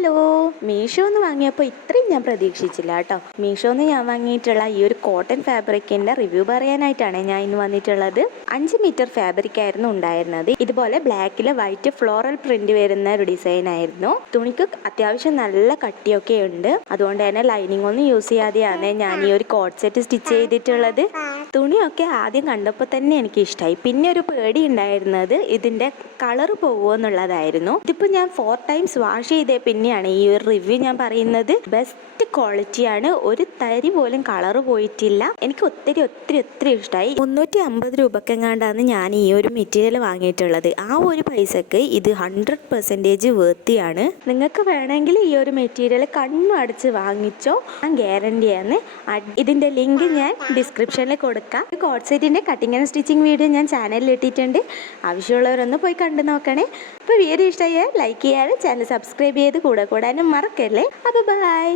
Hello, മീഷോന്ന് വാങ്ങിയപ്പോൾ ഇത്രയും ഞാൻ പ്രതീക്ഷിച്ചില്ല കേട്ടോ. മീഷോന്ന് ഞാൻ വാങ്ങിയിട്ടുള്ള ഈ ഒരു കോട്ടൺ ഫാബ്രിക്കിൻ്റെ റിവ്യൂ പറയാനായിട്ടാണ് ഞാൻ ഇന്ന് വന്നിട്ടുള്ളത്. 5 മീറ്റർ ഫാബ്രിക് ആയിരുന്നു ഉണ്ടായിരുന്നത്. ഇതുപോലെ ബ്ലാക്കിൽ വൈറ്റ് ഫ്ലോറൽ പ്രിന്റ് വരുന്ന ഒരു ഡിസൈൻ ആയിരുന്നു. തുണിക്ക് അത്യാവശ്യം നല്ല കട്ടിയൊക്കെ ഉണ്ട്. അതുകൊണ്ട് തന്നെ ലൈനിങ് ഒന്നും യൂസ് ചെയ്യാതെയാണ് ഞാൻ ഈ ഒരു കോട്ട് സെറ്റ് സ്റ്റിച്ച് ചെയ്തിട്ടുള്ളത്. തുണിയൊക്കെ ആദ്യം കണ്ടപ്പോൾ തന്നെ എനിക്ക് ഇഷ്ടമായി. പിന്നെ ഒരു പേടി ഉണ്ടായിരുന്നത് ഇതിൻ്റെ കളർ പോകുമോ എന്നുള്ളതായിരുന്നു. ഇതിപ്പോൾ ഞാൻ 4 ടൈംസ് വാഷ് ചെയ്തേ പിന്നെയാണ് ഈ ഒരു റിവ്യൂ ഞാൻ പറയുന്നത്. ബെസ്റ്റ് ക്വാളിറ്റിയാണ്, ഒരു തരി പോലും കളർ പോയിട്ടില്ല. എനിക്ക് ഒത്തിരി ഒത്തിരി ഒത്തിരി ഇഷ്ടമായി. 350 രൂപക്കെങ്ങാണ്ടാണ് ഞാൻ ഈ ഒരു മെറ്റീരിയൽ വാങ്ങിയിട്ടുള്ളത്. ആ ഒരു പൈസക്ക് ഇത് 100% വേർത്തിയാണ്. നിങ്ങൾക്ക് വേണമെങ്കിൽ ഈ ഒരു മെറ്റീരിയൽ കണ്ണു അടച്ച് വാങ്ങിച്ചോ, ഞാൻ ഗ്യാരണ്ടിയാണ്. ഇതിൻ്റെ ലിങ്ക് ഞാൻ ഡിസ്ക്രിപ്ഷനിൽ കൊടുക്കാം. കോട്ട് സെറ്റിൻ്റെ കട്ടിങ് ആൻഡ് സ്റ്റിച്ചിങ് വീഡിയോ ഞാൻ ചാനലിൽ ഇട്ടിട്ടുണ്ട്. ആവശ്യമുള്ളവരൊന്ന് പോയി കണ്ടു നോക്കണേ. അപ്പോൾ വീഡിയോ ഇഷ്ടമായാൽ ലൈക്ക് ചെയ്യാനും ചാനൽ സബ്സ്ക്രൈബ് ചെയ്ത് കൂടാനും മറക്കല്ലേ. അപ്പോൾ ബൈ.